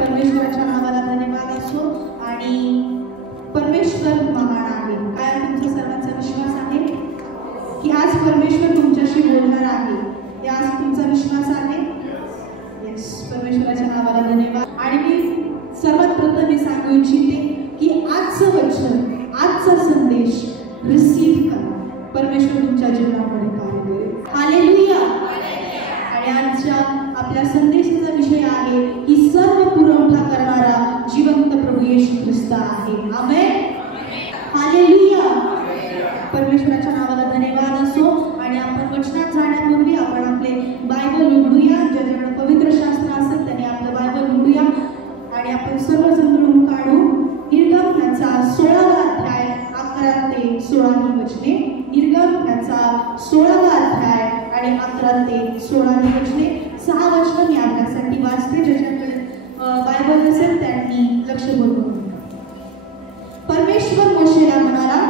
परमेश्वराच्या नावाला धन्यवाद असो. आणि परमेश्वर महान आहे. काय तुमचा सर्वांचा विश्वास आहे की आज परमेश्वर तुमच्याशी बोलणार आहे? हे आज तुमचा विश्वास आहे? येस. परमेश्वराच्या नावाला धन्यवाद. आणि मी सर्वात प्रथम हे सांगू इच्छिते की आजचं वचन, आजचा संदेश रिसीव्ह करा. परमेश्वर तुमच्या जीवनामध्ये कार्य करेल. हालेलुया. आणि आजच्या आपल्या संदेशाचा विषय आहे की सर्व पुरवठा करणारा जिवंत प्रभू येशू ख्रिस्त आहे. आमेन. हालेलुया. परमेश्वराच्या नावाला धन्यवाद असो. आणि आपण वचनात जाण्यापूर्वी आपण आपले बायबल उघडूया. ज्याच्याकडे पवित्र शास्त्र असेल त्याने आपलं बायबल उघडूया आणि आपण सर्वजण मिळून काढू निर्गम याचा 16वा अध्याय 11 ते 16 ही वचने. निर्गम याचा 16वा अध्याय आणि 11 ते 16 ही वचने. 6 वचनं मी आपल्यासाठी वाचते. ज्याच्याकडे बायबल असेल त्यांनी लक्ष बोलून. परमेश्वर मोशेला म्हणाला,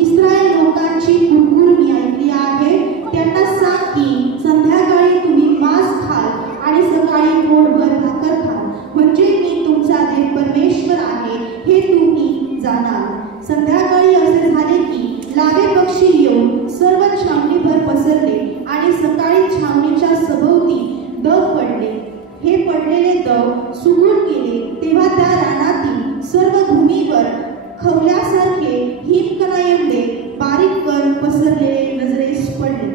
इस्रायल लोकांची कुरकुर मी ऐकली आहे. त्यांना सांग की संध्याकाळी तुम्ही मांस खाल आणि सकाळी पोटभर भाकर खाल, म्हणजे मी तुमचा देव परमेश्वर आहे हे तुम्ही जाणाल. संध्याकाळी असे झाले की लावे पक्षी येऊन सर्व छावणीभर पसरले आणि सकाळी छावणीच्या सभोवती दव पडले. हे पडलेले दव सुकून गेले तेव्हा त्या रानातील सर्व भूमीवर खवल्यासारखे हिमकणा एवढे बारीक कण पसरलेले नजरेस पडले.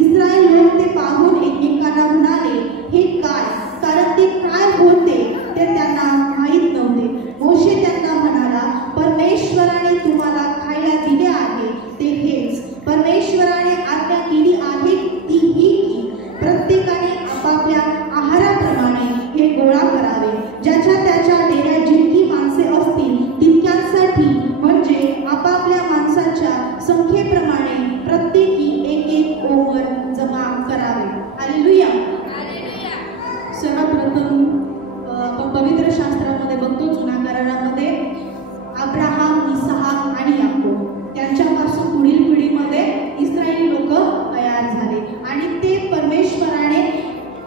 इस्रायल लोक ते पाहून एकमेकांना म्हणाले, हे काय? कारण ते काय होते ते त्यांना माहीत नव्हते. मोशे त्यांना म्हणाला, परमेश्वराने तुम्हाला खायला दिले आहे ते हेच. परमेश्वराने आज्ञा केली आहे ती ही की प्रत्येकाने आपापल्या आहाराप्रमाणे हे गोळा करावे. ज्याच्या त्याच्या डेऱ्यात जितकी माणसे असतील तितक्यांसाठी, म्हणजे आपापल्या माणसाच्या संख्येप्रमाणे प्रत्येकी एक एक ओवर जमा करावे. हालेलुया. सर्वप्रथम आपण पवित्र शास्त्रामध्ये बघतो, जुन्या करारामध्ये अब्राहम, इसहाक आणि याकोब त्यांच्यापासून पुढील पिढीमध्ये इस्रायली लोक तयार झाले. आणि ते परमेश्वराने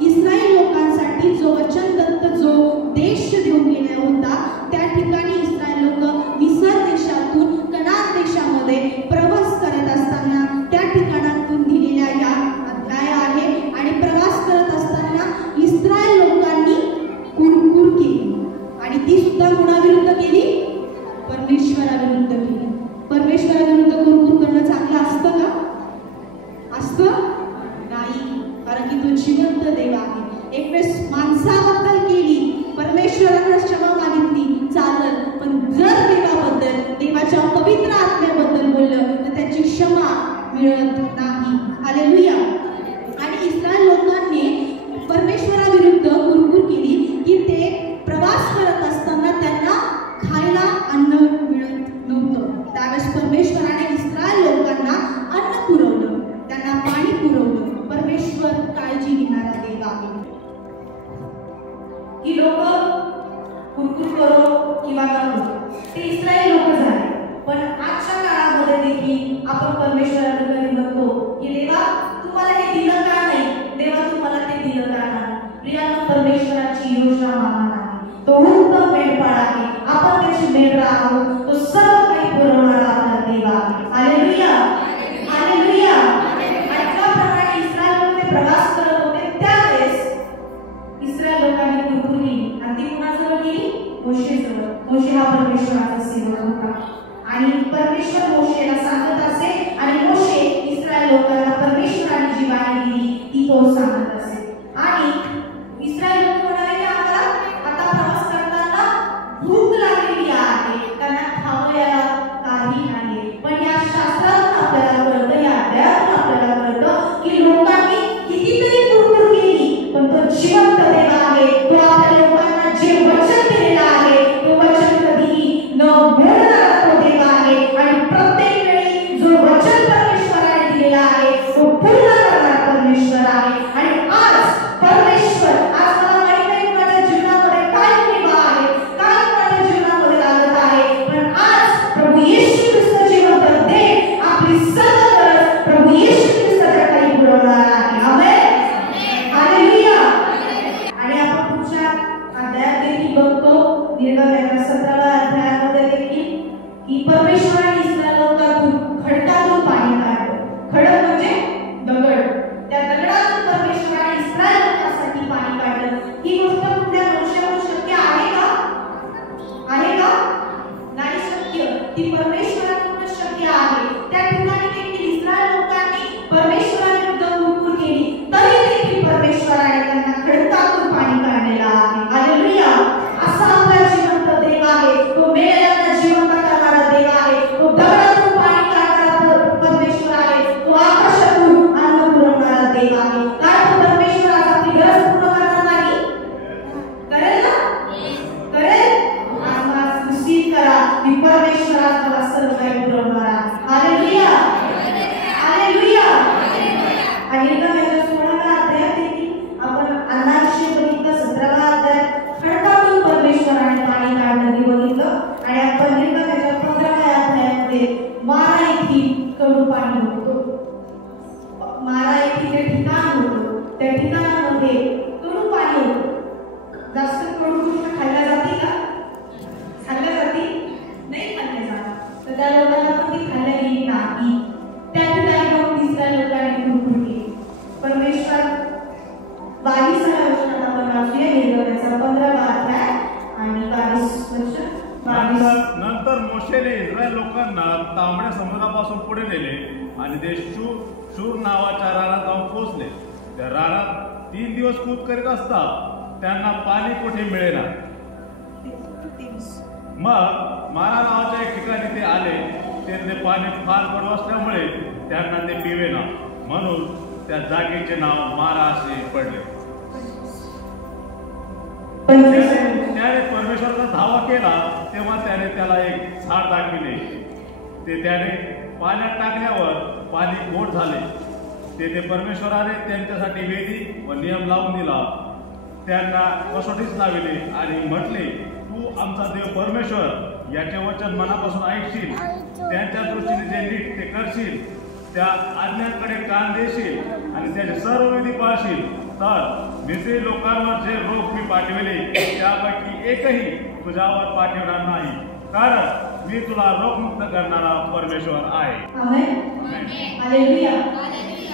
इस्रायल लोकांसाठी जो वचनदत्त जो देश देऊन गेला होता, त्या ठिकाणी इस्रायल लोक मिस्र देशातून कनान देशामध्ये प्रवास करत असताना त्या ठिकाणातून दिलेल्या या अध्याय आहे. आणि प्रवास करत असताना इस्रायल लोकांनी कुरकुर केली आणि ती सुद्धा कोणाविरुद्ध केली? परमेश्वराविरुद्ध केली. परमेश्वराविरुद्ध कुरकुर करणं चांगलं असतं का? असतं नाही. कारण की तो जिवंत देव आहे. एक वेळेस माणसाबद्दल केली, परमेश्वराने क्षमा मागितली, चालेल. पण जर देवाबद्दल, देवाच्या पवित्र आत्म्याबद्दल बोललं तर त्याची क्षमा मिळत नाही. हालेलुया. आणि इस्रायल लोकांनी परमेश्वराविरुद्ध कुरकुर केली की ते प्रवास करत असताना त्यांना खायला अन्न मिळत नव्हतं. त्यावेळेस परमेश्वराने इस्रायल लोकांना अन्न पुरवलं, त्यांना पाणी पुरवलं. परमेश्वर काळजी घेणारा देव आहे. ही लोक कुरकुर करो किंवा करो ते इस्रायल लोक झाले. पण आजच्या काळामध्ये देखील आपण परमेश्वराकडे म्हणतो की देवा तुम्हाला हे दिलं का नाही? देवा तुम्हाला ते दिलं का नाही? प्रियांनो, परमेश्वराची योजना महान आहे. तो उत्तम मेंढपाळ आहे. आपण त्याची मेंढरा आहोत. तो सर्व काही पुरवणारा आपला देव आहे. हालेलुया. हालेलुया. प्रमाणे इस्रायल लोक प्रवास करत होते त्यावेळेस इस्रायल लोकांनी कुरकुर केली आणि ती कुणाजवळ गेली? मोशेजवळ. मोशे हा परमेश्वराचा सेवक होता आणि परमेश्वर मोशेला सांगत असे आणि मोशे इस्रायल लोकांना परमेश्वराने जी वाणी दिली ती तो सांगत असे. आणि इस्रायल लोक म्हणाले की आम्हाला आता प्रवास करताना भूक लागलेली आहे, त्यांना खावयाला काही नाही. पण या शास्त्रातून आपल्याला कळतं, या अध्यायातून आपल्याला कळतं की लोकांनी कितीतरी कुरकुर केली, पण तो जिवंत देव आहे. तो आपल्या लोकांना जे वचन दिलेलं आहे तो वचन कधीही न मोडणारा तो देव आहे. आणि प्रत्येक वेळी जो वचन परमेश्वराने दिलेला आहे तो पूर्ण करणारा परमेश्वर आहे. आणि बघतो निर्गमनाच्या 17व्या अध्यायामध्ये देखील की परमेश्वराने इस्रायल लोकांतून खडकातून पाणी काढलं. खडक म्हणजे दगड. त्या दगडातून परमेश्वराने इस्रायल लोकांसाठी पाणी काढलं. ही गोष्ट कुठल्या मनुष्यावर शक्य आहे का? आहे का? नाही शक्य. ती परमेश्वराकडून शक्य आहे. त्या ठिकाणी देखील इस्रायल लोकांनी परमेश्वराविरुद्ध कुरकुर केली, तरी देखील परमेश्वराने त्यांना खडकातून पाणी काढलेलं आहे. हालेलुया. असा आपला जिवंत देव आहे. तो मेलेल्यांना जिवंत करणारा देव आहे. तो दगडातून पाणी काढणारा परमेश्वर आहे. तो आकाशातून अन्न पुरवणारा देव आहे. कारण तो परमेश्वर आज आपली गरज पूर्ण करणार नाही. करेल ना? करेल. आज रिसीव करा की परमेश्वर आज मला सर्व काही पुरवणार आहे. हालेलुया. हालेलुया. आणि निर्गमनाच्या 16व्या अध्यायात देखील आपण अन्नाविषयी बघितलं. 17व्या अध्यायात खडकातून परमेश्वराने पाणी काढलं ते बघितलं. आणि आपण निर्गमनाच्या 15व्या अध्यायामध्ये मारा येथील कडू पाणी होतं. मारा येथील जे ठिकाण होतं त्या ठिकाणामध्ये कडू पाणी होतं. जास्त कडू गोष्ट खाल्ल्या जाते का? खाल्ल्या जाते? नाही खाल्ल्या जात. तर त्या लोकांना पण ती खाल्ल्या गेली नाही. त्या ठिकाणी जाऊन इस्रायल लोकांनी कुरकुर केली. परमेश्वर 22व्या वचनात आपण वाचूया निर्गमनाचा 15वा अध्याय आणि 22 वचन. नंतर मोशेने इस्रायल लोकांना तांबड्या समुद्रापासून पुढे नेले आणि ते शूर नावाच्या रानात जाऊन पोहोचले. त्या रानात 3 दिवस कूद करीत असता त्यांना पाणी कुठे मिळेना. मग मारा नावाच्या एक ठिकाणी ते आले. तेथले पाणी फार कडू असल्यामुळे त्यांना ते पिवेना, म्हणून त्या जागेचे नाव मारा असे पडले. त्याने परमेश्वराचा धावा केला तेव्हा त्याने त्याला एक झाड दाखविले. ते त्याने पाण्यात टाकल्यावर पाणी गोड झाले. तेथे परमेश्वराने त्यांच्यासाठी वेदी व नियम लावून दिला. त्यांना कसोटीच लाविले आणि म्हटले, तू आमचा देव परमेश्वर याचे वचन मनापासून ऐकशील, त्यांच्या दृष्टीने जे नीट ते करशील, त्या आज्ञांकडे कान देशील आणि त्याचे सर्व विधी पाळशील, तर मिस्री लोकांवर जे रोग मी पाठविले त्यापैकी एकही तुझ्यावर पाठवणार नाही, कारण मी तुला रोगमुक्त करणारा परमेश्वर आहे. हालेलुया.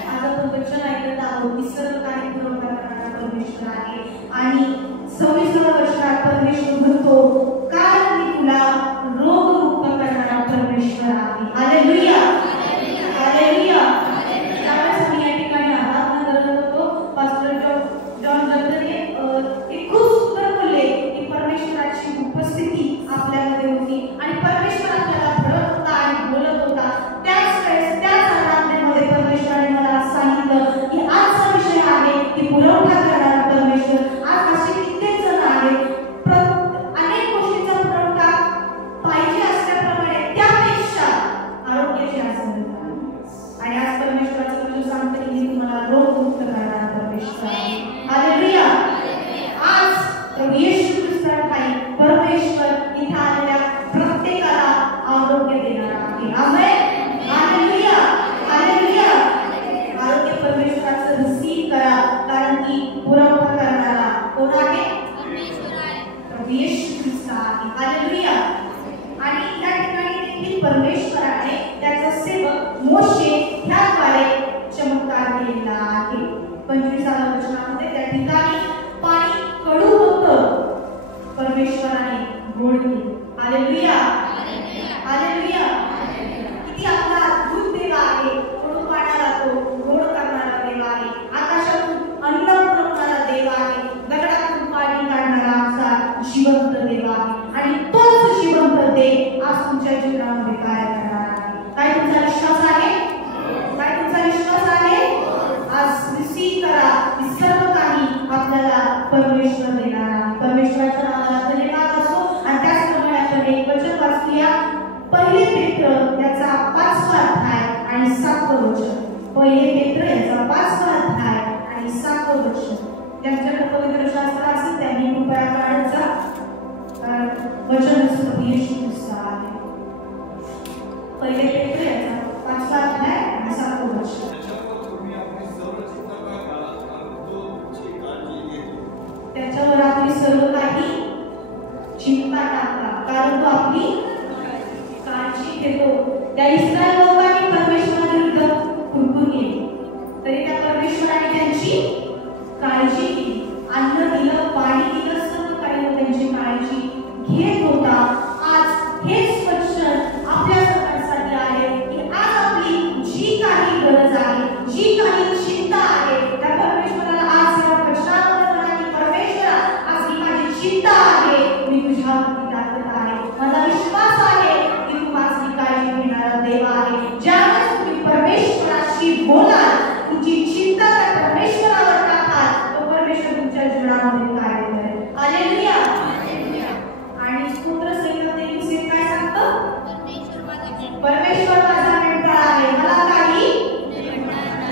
आज आपण वचन ऐकत आहोत की सर्व काही पुरवठा करणारा परमेश्वर आहे. आणि 26व्या वचनात परमेश्वर म्हणतो, कारण मी तुला रोगमुक्त करणारा परमेश्वर आहे. हालेलुया. हालेलुया. त्यावेळेस मी या ठिकाणी आराधना करत होतो. पास्टर जॉन जगदरे खूप सुंदर बोलले की परमेश्वराची उपस्थिती आपल्यामध्ये होती आणि परमेश्वर आपल्याला घडत होता आणि बोलत होता. त्याच वेळेस त्याच आराधनेमध्ये परमेश्वराने मला सांगितलं की आजचा विषय आहे की पुरवठा करणारा परमेश्वर. आज असे कित्येक जण आहेत अनेक गोष्टींचा पुरवठा पाहिजे असल्याप्रमाणे त्यापेक्षा आरोग्याची आसंदी आणि आज परमेश्वराचं वचन सांगते की तुम्हाला रोगमुक्त करणारा परमेश्वर आहे. हालेलुया. आज येशू ख्रिस्तासाठी परमेश्वर इथे आलेल्या प्रत्येकाला आरोग्य देणार आहे. आमेन. हालेलुया. हालेलुया. आरोग्य परमेश्वराचं रिसीव करा, कारण की पुरवठा करणारा कोण आहे? परमेश्वर आहे. प्रभू येशू ख्रिस्त आहे. हालेलुया. आणि या ठिकाणी देखील परमेश्वराने त्याचा सेवक मोशे ह्याद्वारे चमत्कार केलेला आहे. 25व्या वचनामध्ये त्या ठिकाणी पाणी कडू होतं, परमेश्वराने गोड केले. हालेलुया. हालेलुया. किती आपला अद्भुत देव आहे. कडू पाण्याला तो गोड करणारा देव आहे. आकाशातून अन्न पुरवणारा देव आहे. दगडातून पाणी काढणारा आमचा जिवंत देव आहे. आणि तोच जिवंत देव आज तुमच्या जीवनामध्ये कार्य करणार आहे. काय तुमचा विश्वास आहे? काय तुमचा विश्वास आहे? आज रिसीव करा की सर्व काही आपल्याला परमेश्वर देणार आहे. परमेश्वराच्या नावाला धन्यवाद असो. आणि त्याचप्रमाणे आपण एक वचन वाचूया. 1 पेत्र याचा 5वा अध्याय आणि 7वं वचन. 1 पेत्र याचा 5वा अध्याय आणि 7वं वचन. ज्यांच्याकडे पवित्र शास्त्र असेल त्यांनी कृपया काढत जा. वचन येशू ख्रिस्त आहे. 1 पेत्र याचा 5वा अध्याय आणि 7वं वचन. त्याच्यावर आपली सर्व काही चिंता टाका, कारण तो आपली काळजी घेतो. त्या इस्रायल लोकांनी परमेश्वराविरुद्ध कुरकुर केली, तरी त्या परमेश्वराने त्यांची काळजी केली. अन्न दिलं, पाणी दिलं, सर्व काही त्यांची काळजी घेत होता. आज हेच वचन आपल्या सर्वांसाठी आहे की आज आपली जी काही गरज आहे, जी काही चिंता आहे, त्या परमेश्वराला आज या वचनावर म्हणा की परमेश्वरा, आज ही माझी चिंता आहे, मी तुझ्यावरती टाकत आहे. माझा विश्वास आहे की तू माझी काळजी घेणारा देव आहे. ज्यावेळेस तुम्ही परमेश्वराशी बोलाल, तुमची चिंता त्या परमेश्वरावर टाकाल, तो परमेश्वर तुमच्या जीवनामध्ये कार्य करेल. हालेलुया. आणि स्तोत्र संहितेचे काय सांगतं? परमेश्वर माझा मेंढपाळ आहे, मला काही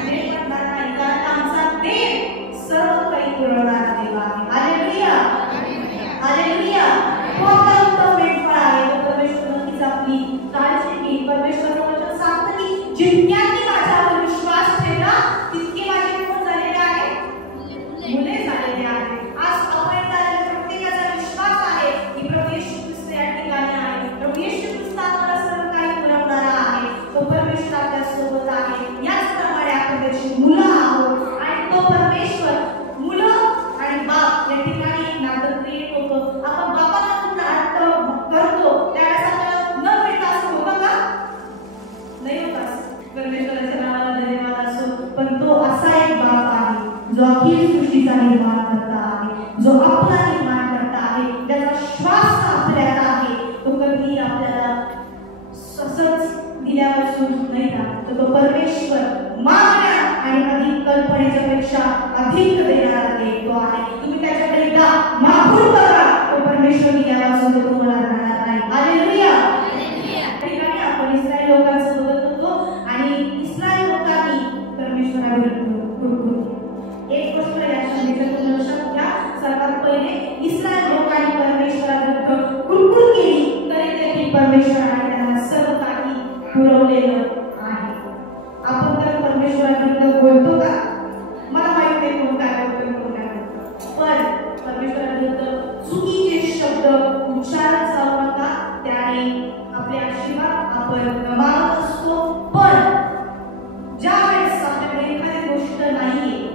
भेटणार नाही, कारण आमचा देव सर्व काही पुरवणारा देव आहे. हालेलुया. हालेलुया. तो आपला उत्तम मेंढपाळ आहे. तो परमेश्वर नक्कीच आपली काळजी घेईल. परमेश्वर वचन सांगतं की जितक्यांनी माझ्यावर विश्वास ठेवला तितके माझे कोण झालेले आहे? मुले झालेले आहेत. आज आपण प्रत्येकाचा विश्वास आहे की प्रभू येशू ख्रिस्त या ठिकाणी आहे. प्रभू येशू ख्रिस्त आपल्याला सर्व काही पुरवणारा आहे. तो परमेश्वर आपल्या सोबत आहे. याचप्रमाणे आपण त्याची मुलं आहोत आणि तो परमेश्वर मुलं आणि बाप या ठिकाणी एक नातं क्रिएट होतं. आपण बापाला कुठला हट्ट करतो त्यावेळेस आपल्याला न भेटता असं होतं का? नाही होत असं. परमेश्वराच्या नावाला धन्यवाद असो. पण तो असा एक बाप आहे जो अखिल सृष्टीचा निर्माण करता आहे, जो आपला निर्माण करता आहे, त्याचा श्वास आपल्यात आहे. तो कधीही आपल्याला ससच दिल्यावर सोडून नाही राहत. तो परमेश्वर मागण्या आणि अधिक कल्पनेच्या पेक्षा अधिक देणारा देव तो आहे. तुम्ही त्याच्याकडे एकदा मागून बघा, तो परमेश्वर दिल्यावर सोडून तुम्हाला राहणार नाही. हालेलुया. ठिकाणी आपण इस्रायल लोकांचं बघत होतो आणि इस्रायल लोकांनी परमेश्वराविरुद्ध कुरकुर केली. एक गोष्ट याच्या लक्षात घ्या, सर्वात पहिले इस्रायल लोकांनी परमेश्वराविरुद्ध कुरकुर केली, तरी देखील परमेश्वराने त्यांना सर्व काही पुरवलेलं आहे. आपण तर परमेश्वराविरुद्ध बोलतो का? मला माहित नाही कोण काय बोलतोय, कोण काय बोलतो, पण परमेश्वराविरुद्ध चुकीचे शब्द उच्चारत जाऊ नका. त्याने आपले आशीर्वाद आपण गमावत असतो. पण ज्यावेळेस आपल्याकडे एखादी गोष्ट नाहीये,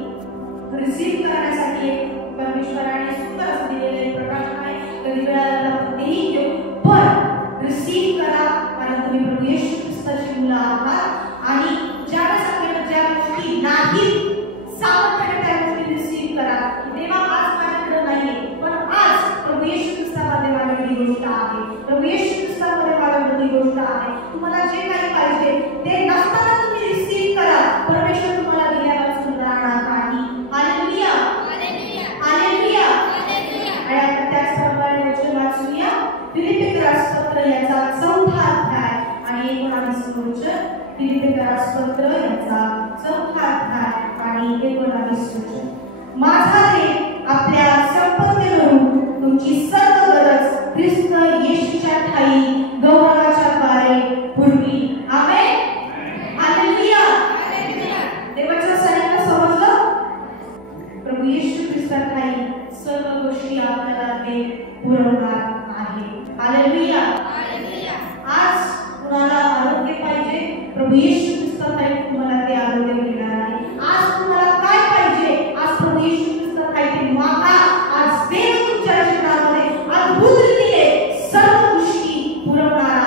रिसीव्ह करण्यासाठी परमेश्वराने सुंदर असं दिलेलं एक प्रकाशन आहे. कधी वेळेला आपण तेही घेऊ, पण रिसीव्ह करा, कारण तुम्ही प्रभू येशू ख्रिस्ताची मुलं आहात. आणि ज्यावेळेस आपल्याला ज्या गोष्टी नाहीत, सावधपणे त्या गोष्टी रिसीव्ह करा. देवा आज माझ्याकडे नाहीये, पण आज प्रभू येशू ख्रिस्तामध्ये माझ्याकडे गोष्ट आहे. प्रभू येशू ख्रिस्तामध्ये माझ्याकडे गोष्ट आहे. तुम्हाला जे काही पाहिजे ते नसताना तुम्ही रिसीव्ह करा. परमेश्वर तुम्हाला दिल्यापासून राहणार नाही. हालेलुया. हालेलुया. आणि आपण त्याचप्रमाणे वचन वाचूया. फिलिप्पीकरास पत्र याचा 4था अध्याय आणि 19 वचन. फिलिप्पीकरास पत्र याचा 4था अध्याय आणि 19 वचन. माझा देव आपल्या संपत्तीवरून तुमची सर्व गरज ख्रिस्त येशूच्या ठायी गौरवाच्या द्वारे पुरवी. आमेन. हालेलुया. देवाच्या सैन्याला समजलं, प्रभू येशू ख्रिस्ताठायी सर्व गोष्टी आपल्याला ते पुरवणार आहे. हालेलुया. आज कुणाला आरोग्य पाहिजे, प्रभू येशू ख्रिस्ताठायी तुम्हाला ते आरोग्य मिळणार आहे. आज तुम्हाला काय पाहिजे, आज प्रभू येशू ख्रिस्ताठायी ते मागा. आज देव तुमच्या जीवनामध्ये अद्भुत रीतीने सर्व गोष्टी पुरवणार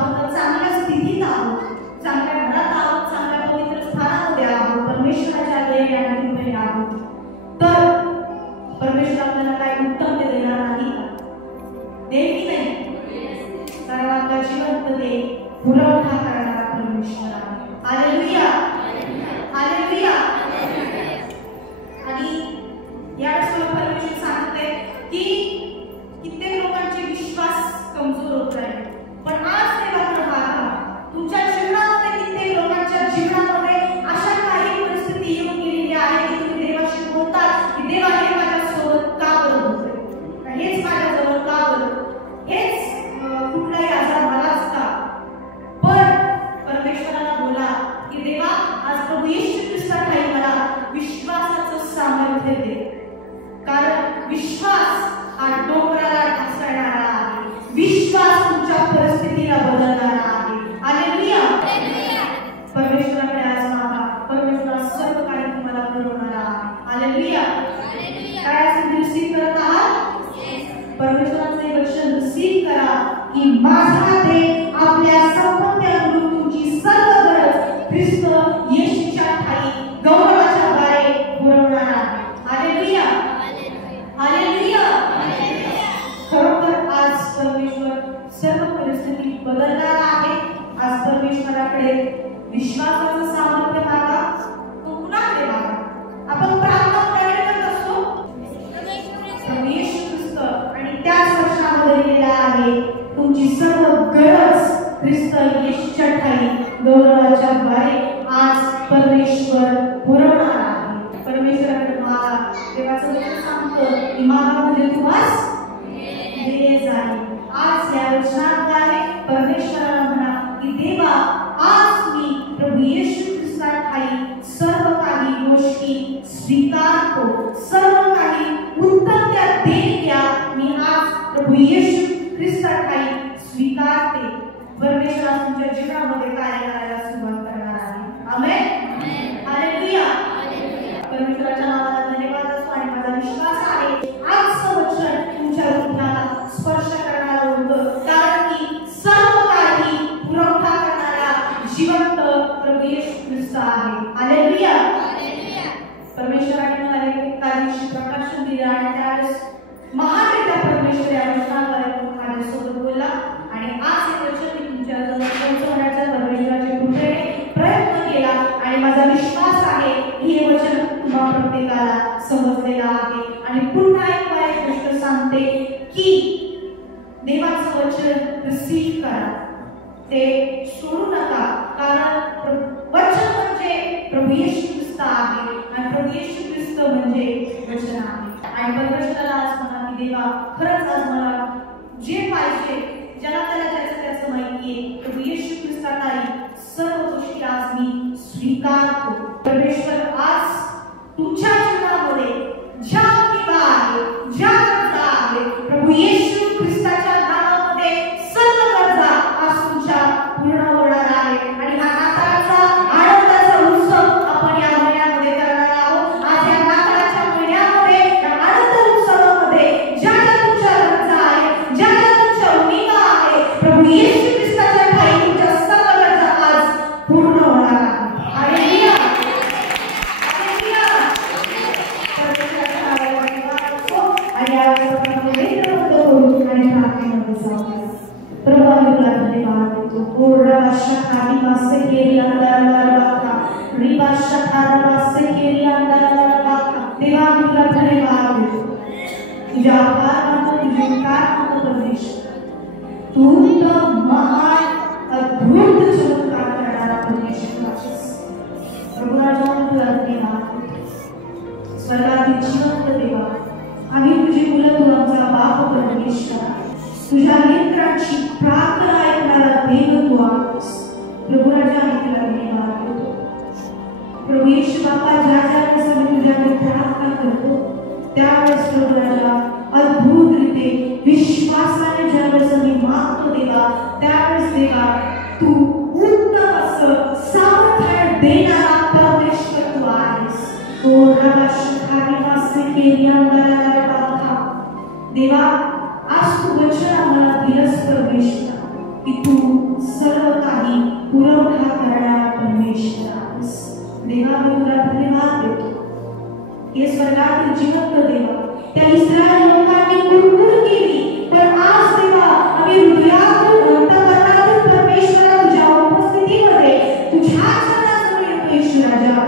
आपण चांगल्या स्थितीत आहोत, चांगल्या घरात आहोत, चांगल्या पवित्र स्थानामध्ये आहोत, परमेश्वराच्या दयेने आहोत, तर परमेश्वर आपल्याला काय उत्तम देणार नाही का? देईल की नाही? कारण आपल्या जीवनामध्ये पुरवठा करणारा परमेश्वर आहे. Hallelujah, hallelujah. आणि यावेळेस परमेश्वर सांगते की कित्येक लोकांचे विश्वास कमजोर होत आहे, पण आज देवाकडे बघा, तुमच्या जीवनामध्ये कित्येक लोकांच्या जीवनामध्ये अशा काही परिस्थिती येऊन गेलेली आहे की तुम्ही देवाशी बोलतात की देवा हे माझ्यासोबत का बरं होतंय, हेच माझ्याजवळ का बरं, हेच कुठलाही आजार मलाच का. पण परमेश्वराला बोला की देवा आज प्रभू येशू ख्रिस्ताठाई मला विश्वासाचं सामर्थ्य दे, कारण विश्वास हा डोंगराला ढासळणारा आहे, विश्वास तुमच्या परिस्थितीला बदलणारा आहे. हालेलुया. परमेश्वराकडे आज मागा, परमेश्वर सर्व काही तुम्हाला पुरवणारा आहे. हालेलुया. काय आज रिसीव करत आहात? परमेश्वराचे वचन रिसीव करा की माझा देव आपल्या संपत्ती अनुरूप तुमची सर्व गरज ख्रिस्त येशूच्या ठाई गौरवाच्या द्वारे पुरवणार आहे. Hallelujah, hallelujah. खरोखर आज परमेश्वर सर्व परिस्थिती बदलणार आहे. आज परमेश्वराकडे विश्वासाचं सामर्थ्य मागा, कुणाकडे मागा? आपण प्रार्थना करत असतो येशू ख्रिस्त, आणि त्याच वर्षामध्ये लिहिलेला आहे तुमची सर्व गरज ख्रिस्त येशूच्या ठाई गौरवाच्या द्वारे आज परमेश्वर पुरवणार आहे. परमेश्वराकडे मागा. देवाचं वचन सांगतं की मागा म्हणजे तुम्हास दिले जाईल. आज या वचनाद्वारे परमेश्वराला म्हणा की देवा आज मी प्रभू येशू ख्रिस्ताठाई सर्व काही गोष्टी स्वीकारतो, सर्व काही उत्तम त्या देणग्या मी आज प्रभू येशू ख्रिस्ताठाई स्वीकारते. परमेश्वर तुमच्या जीवनामध्ये कार्य करायला सुरुवात करणार आहे. आमेन, हालेलुया. परमेश्वराच्या नावाला धन्यवाद असो आणि माझा विश्वास आहे आजचं वचन तुमच्या हृदयाला स्पर्श करणारं होतं, कारण की सर्व काही पुरवठा करणारा जिवंत प्रभू येशू ख्रिस्त आहे. हालेलुया. परमेश्वराने मला एका दिवशी प्रकाशन दिलं आणि त्यावेळेस महान परमेश्वर या वचनाद्वारे माझ्यासोबत बोलला आणि आज हे वचन मी तुमच्याजवळ पोहोचवण्याचा परमेश्वराच्या कृपेने प्रयत्न केला आणि माझा विश्वास आहे की हे वचन तुम्हा प्रत्येकाला समजलेलं आहे. आणि पुन्हा एक गोष्ट सांगते की देवाचं वचन रिसीव करा, ते सोडू नका, कारण वचन म्हणजे प्रभू येशू ख्रिस्त आहे आणि प्रभू येशू ख्रिस्त म्हणजे वचन आहे. आणि परमेश्वराला आज म्हणा की देवा खरंच आज मला जे पाहिजे, ज्याला त्याला त्याचं माहिती आहे, प्रभू येशू ख्रिस्ताठाई सर्व गोष्टी आज मी स्वीकारतो. परमेश्वर आज तुमच्या जीवनामध्ये ज्या किंवा आहे, ज्या गरजा आहे, प्रभू येशू ख्रिस्ताच्या नावामध्ये सर्व गरजा आज तुमच्या पूर्ण होणार आहे. आणि हा नाताळाचा आनंदाचा उत्सव आपण या महिन्यामध्ये करणार आहोत. आज या नाताळाच्या महिन्यामध्ये या आनंद उत्सवामध्ये ज्या तुमच्या गरजा आहेत, ज्या तुमच्या उणीवा आहे, प्रभू येशू ख्रिस्ताच्या ठाई तुमच्या सर्व गरजा आज पूर्ण होणार आहे. Hallelujah, hallelujah. परमेश्वराच्या नावाला धन्यवाद असो आणि आज आपण पवित्र होतो आणि प्रार्थनेमध्ये जाऊया. प्रभू तुला धन्यवाद देतो. पूर्ण शखारी वासे केली अंधाराला बाका, रिबा शखारा वासे केली अंधाराला बाका. देवा तुला धन्यवाद देतो. तुझ्या आभार मानतो, तुझे उपकार मानतो परमेश्वर. तू तर महान अद्भुत चमत्कार करणारा परमेश्वर आहेस. प्रभुराजाला तुला धन्यवाद देतो. स्वर्गातील जिवंत देवा, आम्ही तुझी मुलं, तू आमचा बाप परमेश्वर, तुझ्या लेकरांची प्रार्थना ऐकणारा देव तू आहेस. प्रभुराजा आम्ही तुला धन्यवाद देतो. प्रभू येशू बाप्पा, ज्या ज्या वेळेस आम्ही तुझ्याकडे प्रार्थना करतो त्यावेळेस प्रभुराजा अद्भुत रीते विश्वासाने ज्या वेळेस आम्ही मागतो देवा, त्यावेळेस देवा तू उत्तम असं सामर्थ्य देणारा परमेश्वर तू आहेस. ओ रबाशखारी वासे केली अंधाराला बाका. देवा आज तू वचन आम्हाला दिलंस परमेश्वर की तू सर्व काही पुरवठा करणारा परमेश्वर आहेस. देवा मी तुला धन्यवाद देतो. हे स्वर्गातील जिवंत देवा, त्या इस्रायल लोकांनी कुरकुर केली, पण आज देवा आम्ही हृदयातून अंतःकरणातून परमेश्वरा तुझ्या उपस्थितीमध्ये तुझ्या चरणाजवळ येतो ईश्वराजा.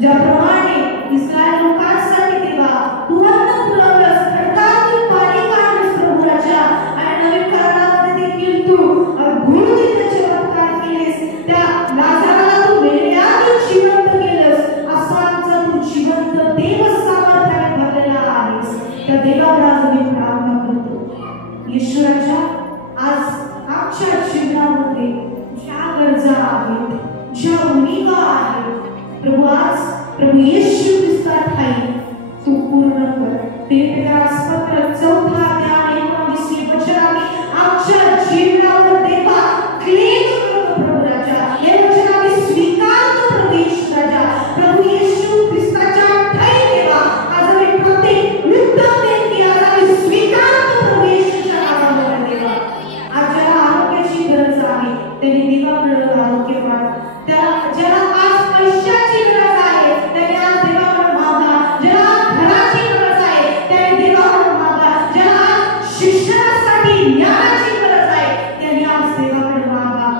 ज्याप्रमाणे इस्रायल लोकांसाठी देवा तू अन्न पुरवलंस, खडकातून पाणी काढलंस प्रभू राजा, आणि नवीन करारामध्ये देखील तू अद्भुत चमत्कार केलेस. त्या लाजाराला तू मेल्यातून जिवंत केलंस. असा आमचा तू जिवंत देव सामर्थ्याने भरलेला आहेस. त्या देवाला आज मी प्रार्थना करतो ईश्वराच्या. आज आमच्या जीवनामध्ये ज्या गरजा आहेत, ज्या उणिवा आहेत प्रभू, आज प्रभू येशू ख्रिस्तात ठाई तू पूर्ण कर. पत्र 4 अध्याय 19 वचन आमच्या जीवनावर देवा क्लेम करतो प्रभू राजा. हे वचन आम्ही स्वीकारतो प्रभू येशू राजा. प्रभू येशू ख्रिस्ताच्या ठाई देवा आज आम्ही प्रत्येक उत्तम देणगी आज आम्ही स्वीकारतो प्रभू येशूच्या नावामध्ये देवा. आज ज्याला आरोग्याची गरज आहे त्यांनी देवा मिळवलं आरोग्य वाढ. ज्याला आज पैशाची गरज आहे त्यांनी आज देवावर मागा. ज्याला घराची गरज आहे त्यांनी देवावर मागा. ज्याला आज शिक्षणासाठी ज्ञानाची गरज आहे त्यांनी आज देवाकडे मागा.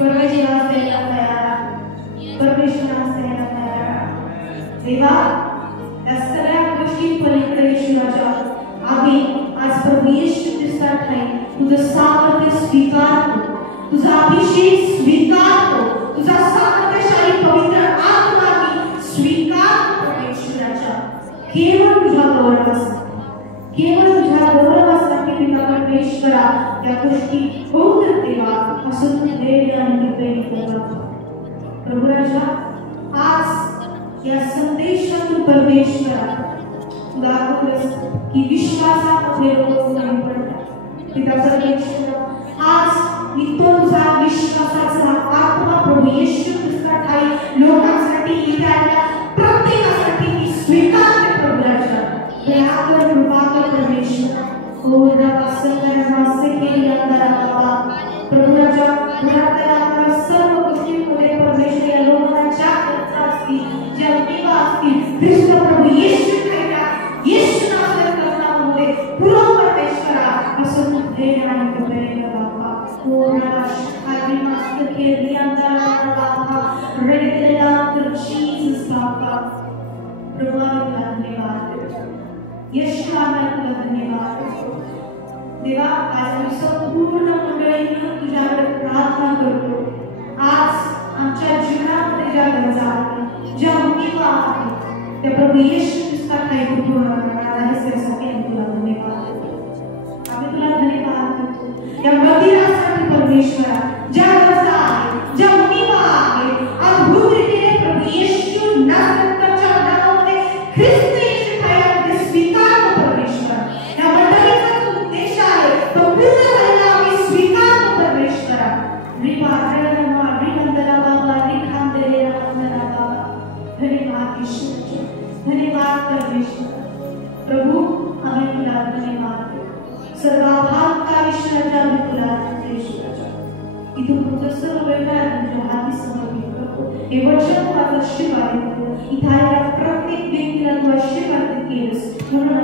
परमेश्वर आज द्यायला तयार आहे. परमेश्वर आज द्यायला तयार आहे. देवा या सगळ्या गोष्टी पलीकडे ईश्वराच्या आम्ही आज प्रभू येशू ख्रिस्तात ठाई तुझं सामर्थ्य स्वीकारतो, तुझा अभिषेक स्वीकारतो, तुझा सामर्थ्यशाली पवित्र आत्मा मी स्वीकारतो परमेश्वराच्या. केवळ तुझ्या गौरवासाठी, केवळ तुझ्या गौरवासाठी पिता परमेश्वरा या गोष्टी होऊन देवा असं तू देव आणि कृपेने करतो प्रभू राजा. आज या संदेशातून परमेश्वरा तू दाखवलंस की विश्वासामध्ये लोक कमी पडतात. पिता परमेश्वरा आज मी तो तुझा विश्वासाचा आत्मा प्रभू येशू ख्रिस्तात ठाई लोकांसाठी येणाऱ्या प्रत्येकासाठी मी स्वीकारते प्रभू राजा. दयाकर कृपा कर परमेश्वर. हो राजा सगळ्यांना केली अंधारा बाबा प्रभू राजा. घरातल्या सर्व गोष्टींमध्ये परमेश्वर या लोकांच्या गरजा असतील, ज्या उणिवा असतील ख्रिस्त प्रभू येशू ठाईच्या येशू नावाच्या नावामध्ये पुरव परमेश्वरा असं तू देव आणि कृपेने बाबा. हो राजा आधी मास्टर केली अंधारा बाबा रेडीला कर जीसस बाबा. प्रभू तुला धन्यवाद देतो. येशू आम्हाला तुला धन्यवाद देतो. देवा आज आम्ही संपूर्ण मंडळीने तुझ्याकडे प्रार्थना करतो. आज आमच्या जीवनामध्ये ज्या गरजा आहेत, ज्या उणिवा आहेत त्या प्रभू येशू ख्रिस्तात ठाई तू पूर्ण करणार आहेस यासाठी आम्ही तुला धन्यवाद देतो. आम्ही तुला धन्यवाद देतो या मंदिरासाठी परमेश्वरा. ज्या गरजा आहेत, ज्या उणिवा आहेत अद्भुत रीतीने प्रभू येशू नासरतच्या नावामध्ये ख्रिस्त येशू ठाईमध्ये स्वीकारतो परमेश्वर. या मंडळीचा जो उद्देश आहे तो पूर्ण झालेला आम्ही स्वीकारतो परमेश्वरा. धन्यवाद ईश्वर, धन्यवाद परमेश्वर. प्रभू आम्ही तुला धन्यवाद देतो. सर्व आभार का ईश्वराच्या आम्ही तुला देतो ईश्वराच्या. इथून तुझं सर्व व्यवहार तुझ्या हाती समर्पित करतो. हे वचन तू आशीर्वादित कर. इथे आलेल्या प्रत्येक व्यक्तीला तू आशीर्वादित केलंस म्हणून